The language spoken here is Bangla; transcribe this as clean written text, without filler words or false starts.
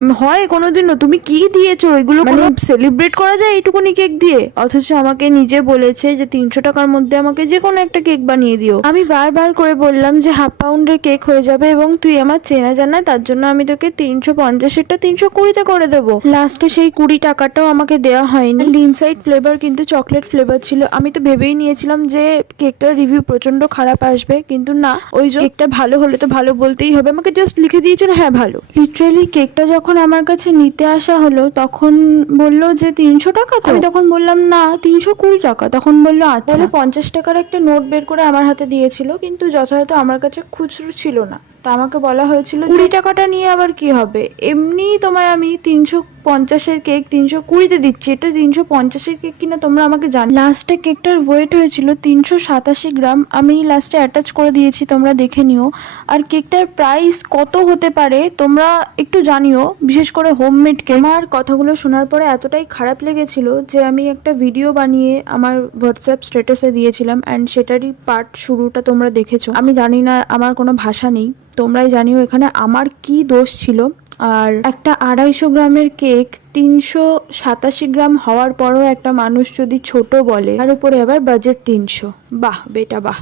হয় কোনোদিনও? তুমি কি দিয়েছো এগুলো? মানে সেলিব্রেট করা যায় এইটুকুনি কেক দিয়ে? অথচ আমাকে নিজে বলেছে যে 300 টাকার মধ্যে আমাকে যে কোনো একটা কেক বানিয়ে দিও। আমি বারবার করে বললাম যে 1/2 পাউন্ডের কেক হয়ে যাবে এবং তুই আমার চেনা জানা, তার জন্য আমি তোকে 350-এরটা 320-তে করে দেবো। লাস্টে সেই 20 টাকাটাও আমাকে দেওয়া হয়নি। ইনসাইড ফ্লেভার কিন্তু চকলেট ফ্লেভার ছিল। আমি তো ভেবেই নিয়েছিলাম যে কেকটার রিভিউ প্রচন্ড খারাপ আসবে, কিন্তু না, ওই যে কেকটা ভালো হলে তো ভালো বলতেই হবে। আমাকে জাস্ট লিখে দিয়েছিল হ্যাঁ ভালো। লিটারেলি কেকটা যখন আমার কাছে নিতে আসা হলো তখন বললো যে 300 টাকা। আমি তখন বললাম না, 320 টাকা। তখন বললো আচ্ছা। বলে 50 টাকার একটা নোট বের করে আমার হাতে দিয়েছিল, কিন্তু যথাযথ আমার কাছে খুচরো ছিল না। তা আমাকে বলা হয়েছিল 20 টাকাটা নিয়ে আবার কি হবে, এমনিই তোমায় আমি 350-এর কেক 320-তে দিচ্ছি, এটা 350-এর কেক কিনা তোমরা আমাকে জানো। লাস্টে কেকটার ওয়েট হয়েছিল 387 গ্রাম। আমি লাস্টে অ্যাটাচ করে দিয়েছি, তোমরা দেখে নিও। আর কেকটার প্রাইস কত হতে পারে তোমরা একটু জানিও, বিশেষ করে হোমমেড কেক। আমার কথাগুলো শোনার পরে এতটাই খারাপ লেগেছিল যে আমি একটা ভিডিও বানিয়ে আমার হোয়াটসঅ্যাপ স্ট্যাটাসে দিয়েছিলাম, অ্যান্ড সেটারই পার্ট শুরুটা তোমরা দেখেছো। আমি জানি না, আমার কোনো ভাষা নেই, তোমরাই জানিও এখানে আমার কি দোষ ছিল। আর একটা 250 গ্রামের কেক 387 গ্রাম হওয়ার পরও একটা মানুষ যদি ছোট বলে, তার উপরে আবার বাজেট 300, বাহ বেটা বাহ।